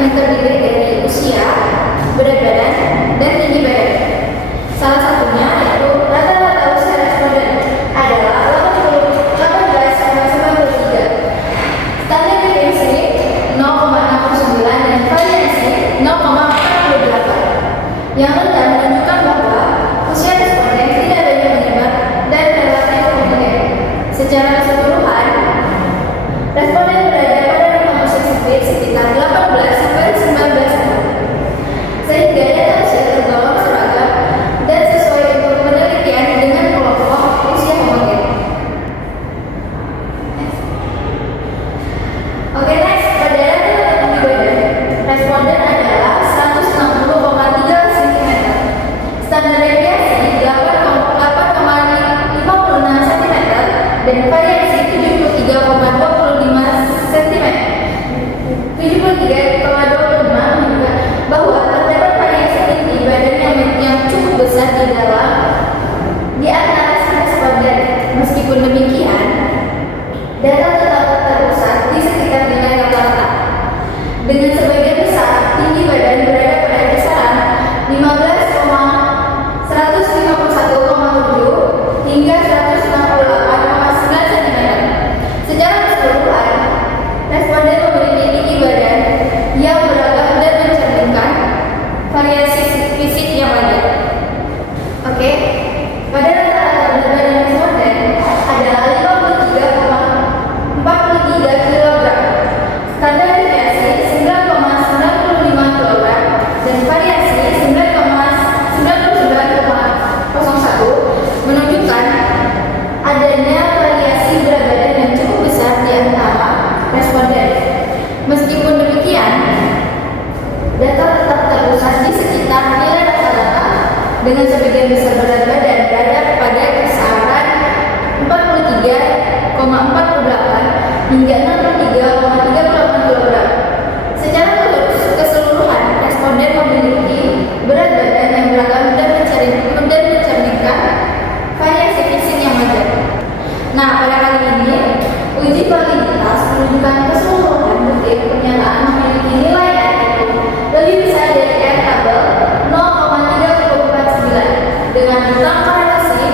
yang terdiri dari usia, berat badan, dan tinggi badan. Salah satunya yaitu rata-rata usia responden adalah 18,93. Standar deviasi 0,69 dan variasi 0,48. Yang rendah menunjukkan bahwa usia responden tidak banyak menyebar dan relatif homogen. Secara keseluruhan, responden berada pada rentang usia sempit sekitar 18 sampai 19 tahun. Sehingga data usia tergolong seragam dan sesuai untuk penelitian dengan kelompok usia homogen. Oke, next, pada data tinggi badan, responden adalah 160,3 cm. Standar deviasi 8,56 cm dan variasi 73,25 cm. 73,25 menunjukkan bahwa terdapat variasi tinggi badan yang cukup besar di antara responden. Meskipun demikian, data tetap terpusat di sekitar nilai rata-rata, dengan sebagian besar tinggi badan berada pada kisaran 151,7 hingga 168,9 cm. Secara keseluruhan, responden memiliki tinggi badan yang beragam dan mencerminkan variasi fisik yang wajar. Oke, pada rata-rata berat badan responden adalah 53,43 kg. Standar deviasi 9,95 kg dan variasi 9,99,01 menunjukkan adanya variasi berat badan yang cukup besar di antara responden. Meskipun demikian, data tetap terpusat di sekitar nilai rata-rata, dengan sebagian besar berat badan berada pada kisaran 43,48 hingga 63,38 kg. Secara keseluruhan, responden memiliki berat badan yang beragam dan mencerminkan variasi fisik yang wajar. Nah, pada kali ini, uji validitas menunjukkan keseluruhan bukti pernyataan memiliki nilai R itu lebih besar dari R tabel 0,349 dengan rentang korelasi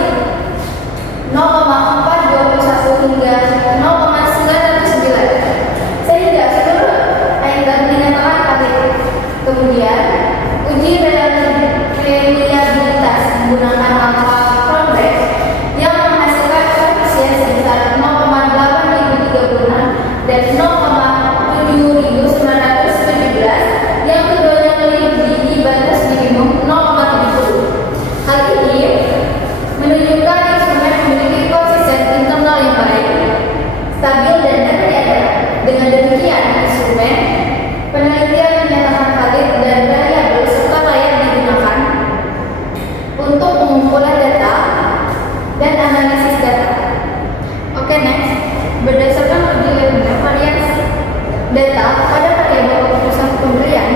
0,421 hingga 0,909, sehingga seluruh item dinyatakan valid. Kemudian, uji reliabilitas menggunakan alpha Cronbach yang menghasilkan koefisien sebesar 0,8036 dan 0,7917 yang keduanya melebihi batas minimum 0,70. Hal ini menunjukkan instrumen memiliki konsisten internal yang baik, stabil dan terjaga. Dengan demikian, instrumen penelitian menyatakan valid dan variabel serta layak digunakan untuk pengumpulan data dan analisis data. Oke, next. Berdasarkan uji variasi data pada variabel keputusan pembelian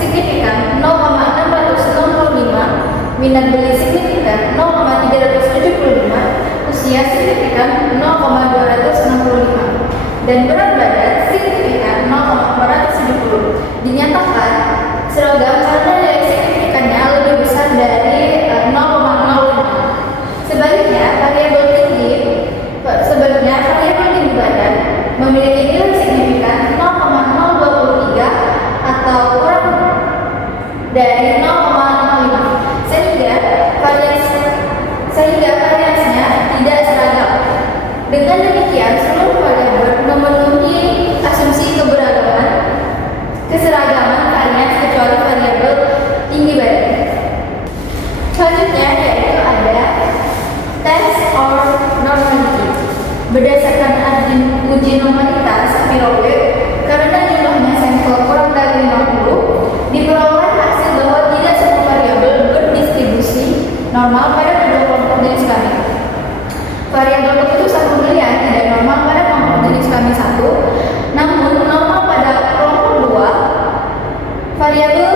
signifikan 0,665, minat beli signifikan 0,375, usia signifikan 0,265, dan berat badan signifikan 0,470. Dinyatakan seragam karena nilai signifikannya lebih besar dari 0,05. Sebaliknya, variabel tinggi badan memiliki nilai signifikan 0,023 atau kurang dari 0,05, sehingga variasinya tidak seragam. Dengan demikian, seluruh variabel memenuhi asumsi keseragaman varians kecuali variabel tinggi badan. Selanjutnya yaitu ada test or normality. Berdasarkan uji normalitas Miroweg, karena jumlahnya sampel kurang dari 50, diperoleh hasil bahwa tidak semua variabel berdistribusi normal pada kedua kelompok jenis kelamin. Variabel keputusan pembelian tidak normal pada kelompok jenis kelamin 1, namun normal pada kelompok 2. Variabel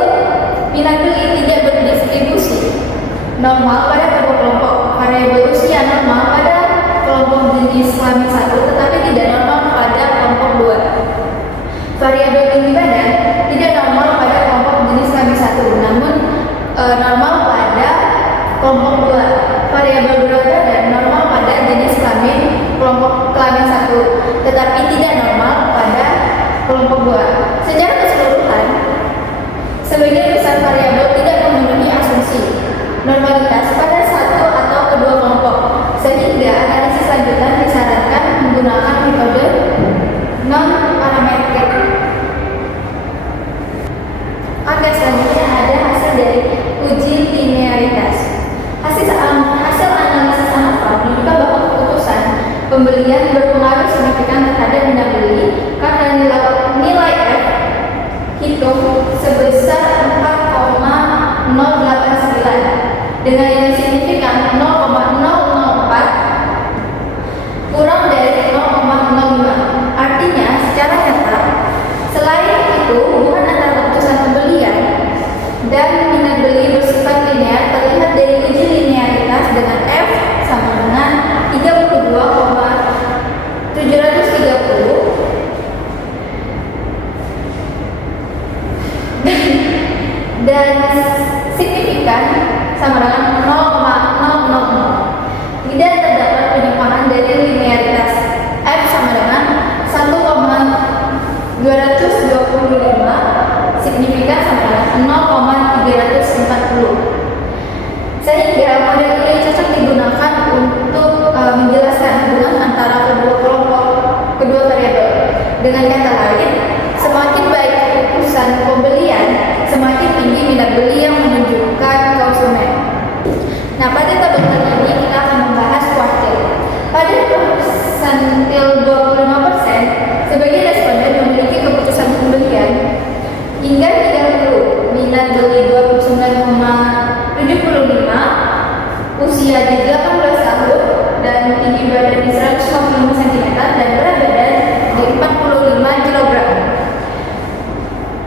minat beli tidak berdistribusi normal pada kedua kelompok. Variabel usia normal pada kelompok jenis kelamin 1, tetapi tidak normal pada kelompok 2. Variabel tinggi badan tidak normal dihitung sebesar 4,089 dengan nilai signifikan 0,004 kurang dari 0,05. Artinya secara nyata, selain itu hubungan antara keputusan pembelian dan minat beli bersifat linear terlihat dari uji linearitas dengan F sama dengan 32,730 dan signifikan sama dengan 0,000. Tidak terdapat penyimpangan dari linearitas F sama dengan 1,225, signifikan sama dengan 0,340. Sehingga model ini cocok digunakan untuk menjelaskan hubungan antara kedua variabel. Dengan kata lain, semakin baik keputusan pembelian, semakin tinggi minat beli yang menunjukkan konsumen. Nah, pada tabel kali ini kita akan membahas kuartil. Pada persentil 25%, sebagian responden memiliki keputusan pembelian hingga 30, minat beli 29,75, usia di 18 tahun, dan tinggi badan di 155 cm dan berat badan di 45 kg.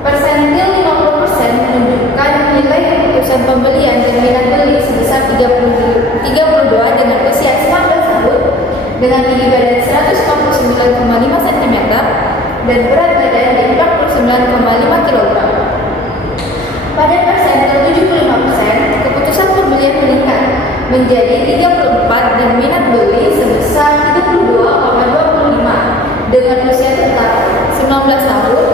Persentil 50% menunjukkan nilai keputusan pembelian dan minat beli sebesar 32 dengan usia 19 tahun dengan tinggi badan 149,5 cm dan berat badan di 49,5 kg. Pada persentil 75%, keputusan pembelian meningkat menjadi 34 dan minat beli sebesar 32,25 dengan usia tetap 19 tahun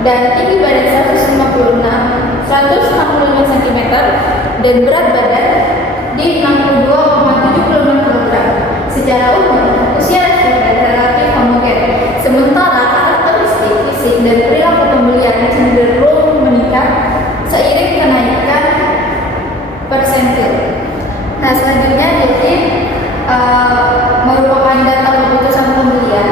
dan tinggi badan 165 cm dan berat badan di 62,76 kg. Secara umum, usia responden relatif homogen, sementara karakteristik fisik dan perilaku pembelian cenderung meningkat seiring kenaikan persentil. Nah, selanjutnya jadi merupakan data keputusan pembelian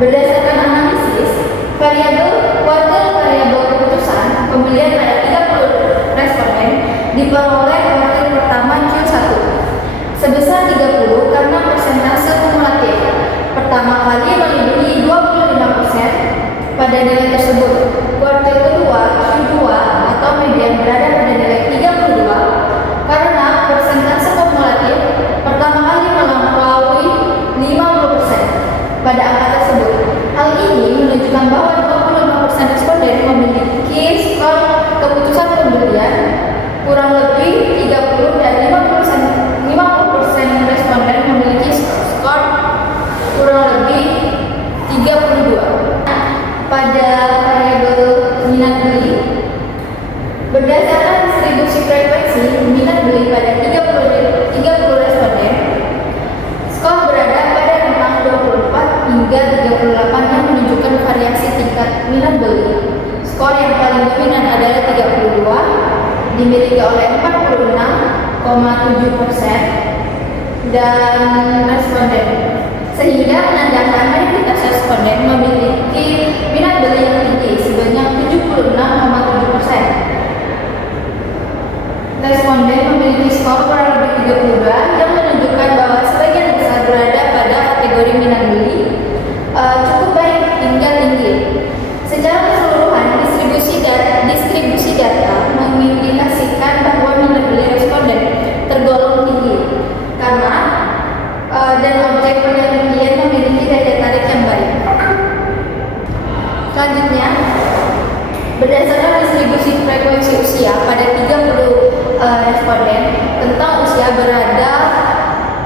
berdasarkan analisis kuartil variabel keputusan pembelian pada 30 responden diperoleh kuartil pertama Q1 sebesar 30 karena persentase kumulatif pertama kali melebihi 25% pada nilai tersebut. Kuartil kedua Q2 atau median berada pada nilai 32 karena persentase kumulatif pertama kali melampaui 50% pada angka tersebut. Hal ini menunjukkan bahwa 25% responden memiliki skor keputusan pembelian kurang lebih 30 dan 50% responden memiliki skor kurang lebih 32. Pada variabel minat beli, berdasarkan distribusi frekuensi minat beli pada 30 responden, skor berada pada rentang 24 hingga 38 yang menunjukkan variasi tingkat minat beli. Skor yang paling dominan adalah 32, dimiliki oleh 46,7% dan responden, sehingga menandakan mayoritas responden memiliki minat beli yang tinggi sebanyak 76,7%. Responden memiliki skor kurang lebih 32 yang menunjukkan bahwa sebagian besar berada pada kategori minat beli cukup baik hingga tinggi. Secara keseluruhan, distribusi data mengindikasikan bahwa minat beli responden tergolong tinggi karena dan objek penelitian memiliki daya tarik yang baik. Selanjutnya, berdasarkan distribusi frekuensi usia pada 30 responden, tentang usia berada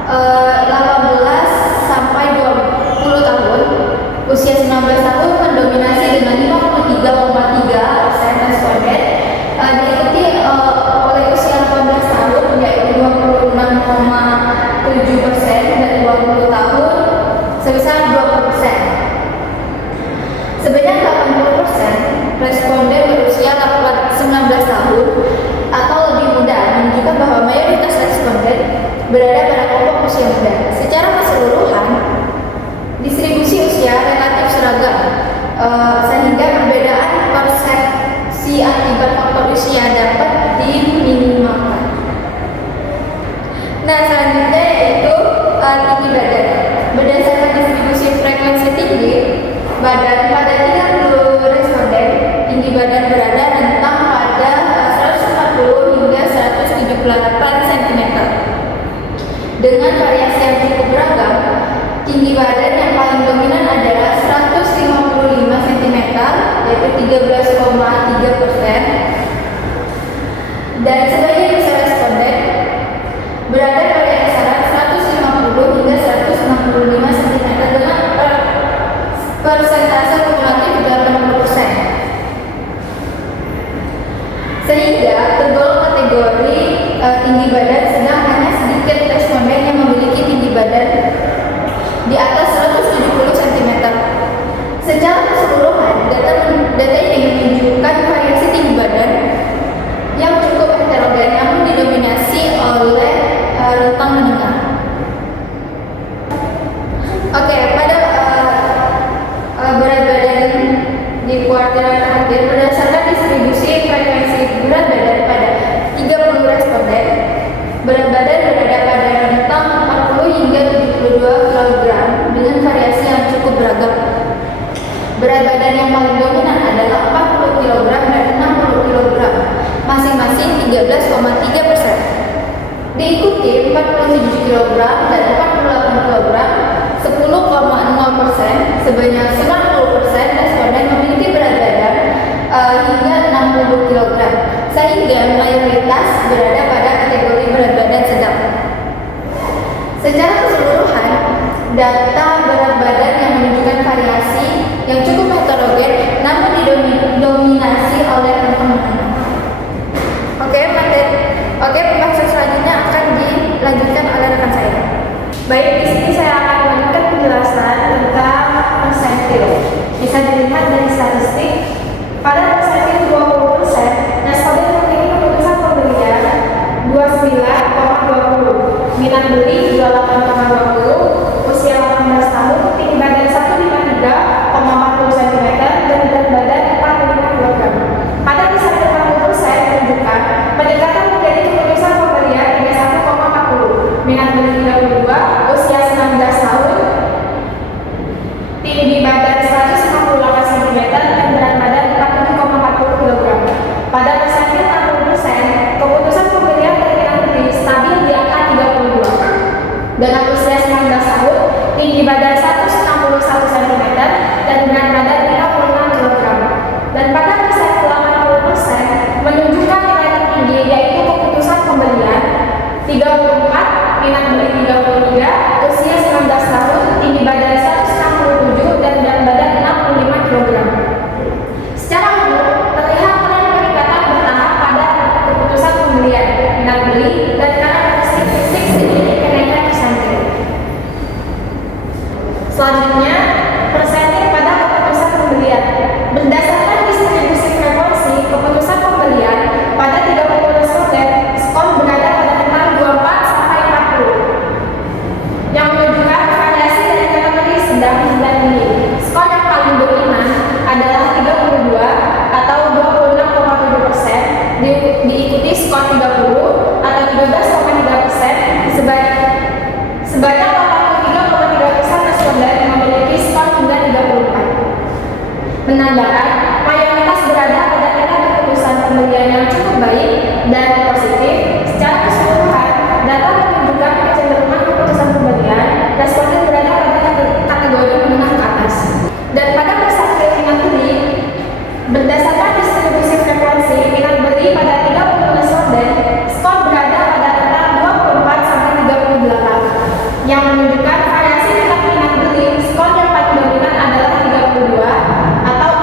18 sampai 20 tahun. Usia 19 tahun mendominasi dengan 53,3% responden, diikuti oleh usia 18 tahun yaitu 26,7% dan 20 tahun sebesar 20%. Sebanyak 80% responden berusia 19 tahun atau lebih muda, menunjukkan bahwa mayoritas responden berada pada kelompok usia muda. Secara keseluruhan, distribusi usia relatif seragam, sehingga perbedaan cm. Dengan variasi yang cukup beragam, tinggi badan yang paling dominan adalah 155 cm, yaitu 13,3%. Dan sebagian besar responden berada pada kisaran 150 hingga 165 cm dengan persentase kumulatif 80%. Sehingga tergolong kategori tinggi badan sedang hanya sedikit responden yang memiliki tinggi badan di atas 170 cm. Secara keseluruhan, data ini menunjukkan variasi tinggi badan yang cukup heterogen namun didominasi oleh rentang menengah. Oke, pada berat badan di kuartil terakhir berdasarkan distribusi frekuensi berat badan pada 30 responden, berat badan berada pada rentang 40 hingga 72 kg dengan variasi yang cukup beragam. Berat badan yang paling dominan adalah 40 kg dan 60 kg, masing-masing 13,3%. Diikuti 47 kg dan 48 kg 10,0%, sebanyak 90% responden memiliki berat badan hingga 60 kg, sehingga mayoritas berada pada kategori berat badan sedang. Secara keseluruhan, data berat badan yang menunjukkan variasi yang cukup heterogen namun didominasi oleh rentang menengah. Pembahasan selanjutnya akan dilanjutkan oleh rekan saya. Baik, di sini saya akan melanjutkan penjelasan tentang persentil. Bisa dilihat dari statistik, pada persentil 20%, responden memiliki keputusan pembelian 29,20, minat beli 28,20, usia 18 tahun, tinggi badan 153,40 cm, dan berat badan 45 kg. Pada persentil 40% menunjukkan peningkatan menjadi keputusan pembelian 31,40, minat beli 32, usia 19 tahun, tinggi badan 158 cm, dan berat badan 47,40 kg. Pada persentil 60%, keputusan pembelian dari minat beli stabil di angka 32, dengan usia 19 tahun, tinggi badan 161 cm, dan berat badan 56 kg. Dan pada persentil 80% menunjukkan nilai tertinggi, yaitu keputusan pembelian 34, minat beli 33, usia 19 tahun, tinggi badan 167, dan berat badan 65 kg. Secara umum, terlihat tren peningkatan bertahap pada keputusan pembelian, minat beli, dan karakteristik fisik seiring kenaikan persentil. Selanjutnya, persentil pada keputusan pembelian. Berdasarkan distribusi frekuensi keputusan pembelian pada 30 responden, skor berada pada rentang 24 sampai 40, yang menunjukkan variasi dari kategori sedang dan tinggi. Skor yang paling dominan adalah 32 atau 26,7%, diikuti skor 30 atau 13,3%, sebanyak 83,3% responden memiliki skor hingga 34, menandakan mayoritas berada pada tingkat keputusan pembelian yang cukup baik dan positif. Secara keseluruhan, data menunjukkan kecenderungan keputusan pembelian responden berada pada kategori menengah ke atas. Dan pada persentil minat beli, berdasarkan distribusi frekuensi minat beli pada 30 responden, skor berada pada rentang 24 sampai 38, yang menunjukkan variasi tingkat minat beli. Skor yang paling dominan adalah 32 atau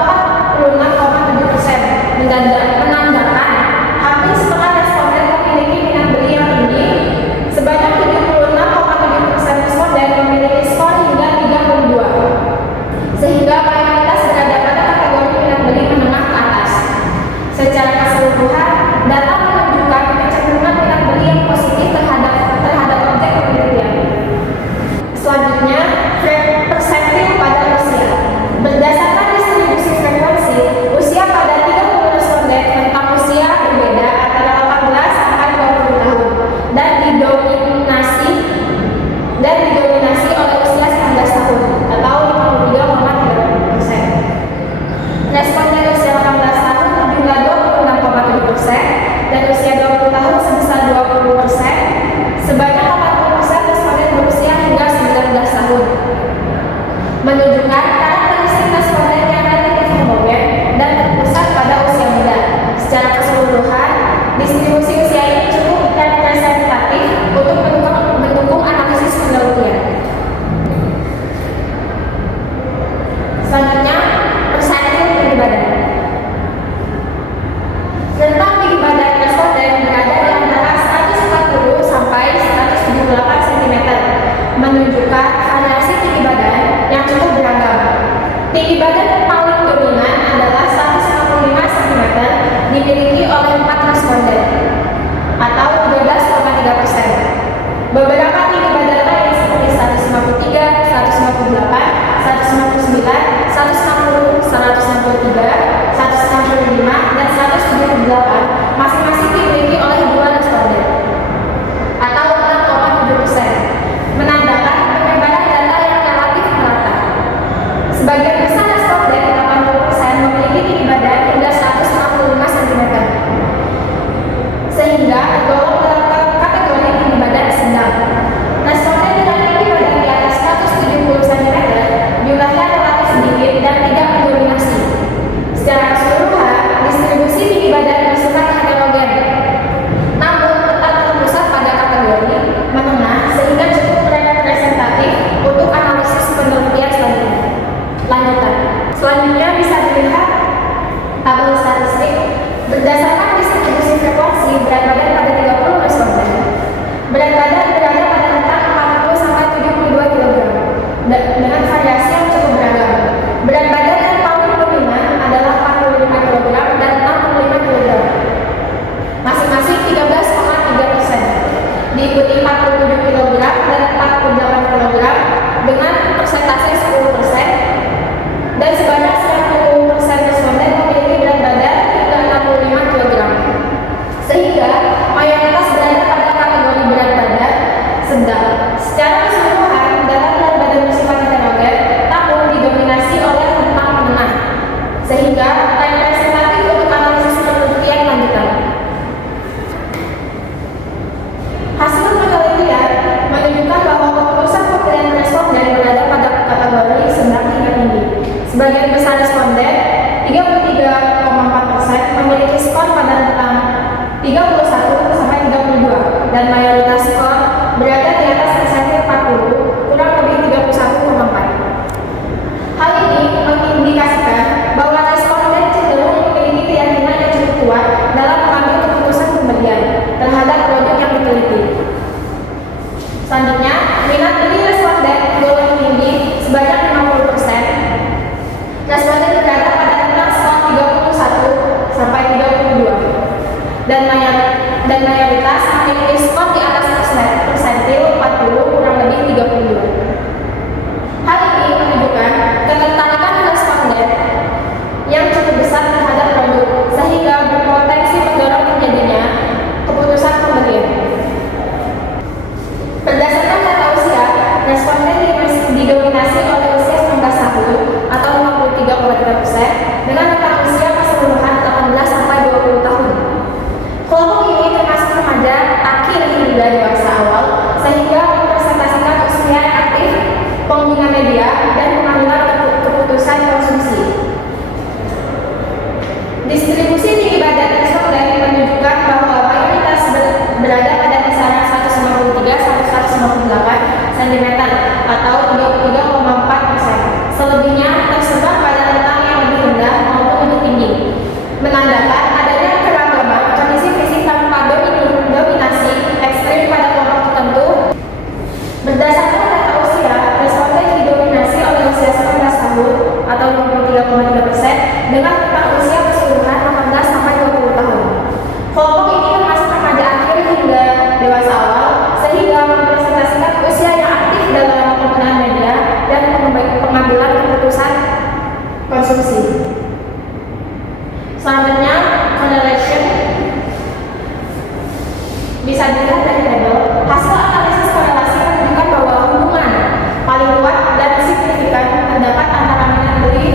dan mayoritas memiliki skor di atas persentil 40 kurang lebih 32. Hal ini menunjukkan ketertarikan responden yang cukup besar terhadap produk sehingga berpotensi mendorong terjadinya keputusan pembelian. Berdasarkan data usia, responden didominasi oleh usia 19 tahun atau 53,3% dengan rentang usia keseluruhan 18 sampai 20 tahun. Kelompok ini termasuk remaja akhir hingga dewasa awal sehingga merepresentasikan usia yang aktif, pengguna media, dan pengambilan keputusan konsumsi. Distribusi tinggi badan responden menunjukkan bahwa mayoritas berada pada kisaran 153 sampai 158 cm atau 23,4%. Selebihnya tersebar pada rentang yang lebih rendah maupun lebih tinggi, menandakan adanya keragaman kondisi fisik tanpa dominasi ekstrim pada kelompok tertentu. Berdasarkan data usia, responden didominasi oleh usia 19 tahun atau 53,3% dengan rentang usia keseluruhan 18 sampai 20 tahun. Kelompok ini termasuk remaja akhir hingga dewasa awal sehingga merepresentasikan usia yang aktif dalam penggunaan media dan pengambilan keputusan konsumsi. Selanjutnya, correlation bisa dilihat dari tabel. Hasil analisis korelasi menunjukkan bahwa hubungan paling kuat dan signifikan terdapat antara minat beli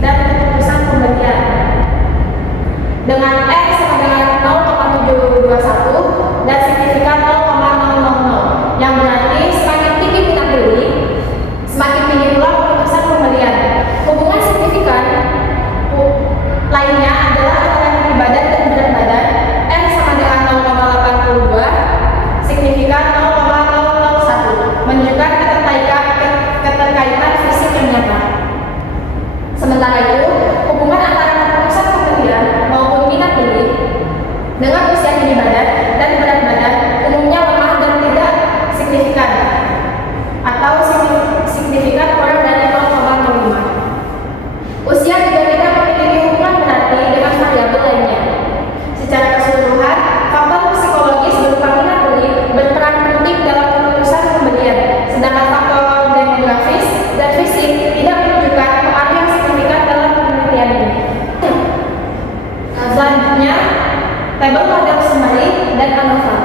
dan keputusan pembelian dengan R sama dengan 0,721 dan signifikan 0,000, yang berarti semakin tinggi minat beli, semakin tinggi pula keputusan pembelian. Hubungan signifikan lainnya adalah antara tinggi badan dan berat badan. R sama dengan 0,82, signifikan 0,001, menunjukkan keterkaitan fisik yang nyata. Sementara itu, hubungan antara keputusan pembelian maupun minat beli dengan usia tinggi badan dan berat badan umumnya lemah dan tidak signifikan atau signifikan kurang dari 0,05. Usia juga tidak memiliki hubungan berarti dengan variabel lainnya. Secara keseluruhan, faktor psikologis berupa minat beli berperan penting dalam keputusan pembelian, sedangkan faktor demografis dan fisik tidak menunjukkan pengaruh yang signifikan dalam penelitian ini. Selanjutnya, tabel model summary dan ANOVA.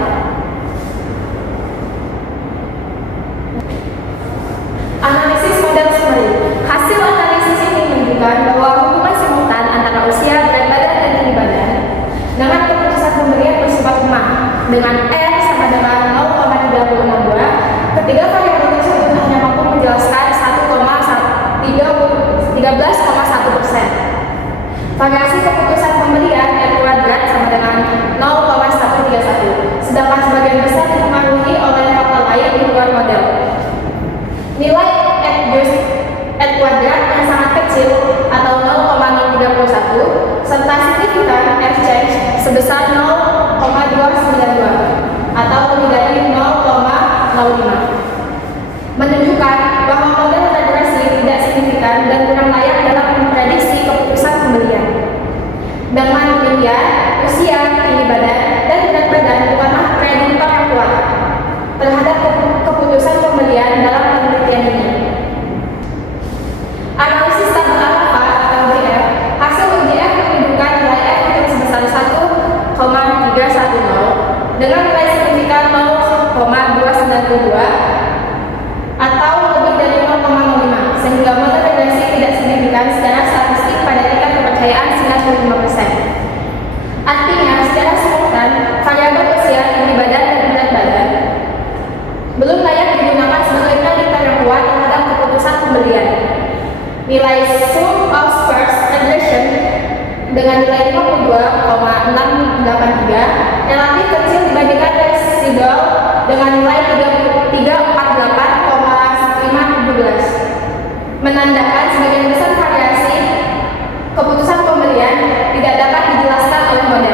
Analisis model summary. Hasil analisis ini menunjukkan bahwa hubungan simultan antara usia, berat badan, dan tinggi badan dengan keputusan pembelian bersifat lemah dengan R sama dengan 0,362. Ketiga variabel tersebut hanya mampu menjelaskan 13,1%. Variasi keputusan pembelian R kuadrat sama dengan 0,131, sedangkan sebagian besar dipengaruhi oleh faktor lain di luar model. Nilai R kuadrat yang sangat kecil atau 0,031 serta signifikan R change sebesar 0,292 atau lebih dari 0,05 menunjukkan bahwa model regresi tidak signifikan dan kurang layak dalam memprediksi keputusan pembelian. Dengan demikian, usia, tinggi badan, dan berat badan bukanlah prediktor yang kuat terhadap keputusan pembelian dalam penelitian ini. Analisis tabel ANOVA atau UGF. Hasil UGF menunjukkan nilai F untuk sebesar 1,310 dengan nilai signifikan 0,292 atau lebih dari 0,05, sehingga model regresi tidak signifikan secara statistik pada tingkat kepercayaan 95%. Artinya, secara simultan, variabel usia, tinggi badan, dan berat badan belum layak digunakan sebagai prediktor yang kuat terhadap keputusan pembelian. Nilai sum of squares regression dengan nilai 52,683 relatif kecil dibandingkan residual dengan nilai 348,517, menandakan sebagian besar variasi keputusan pembelian tidak dapat dijelaskan oleh model.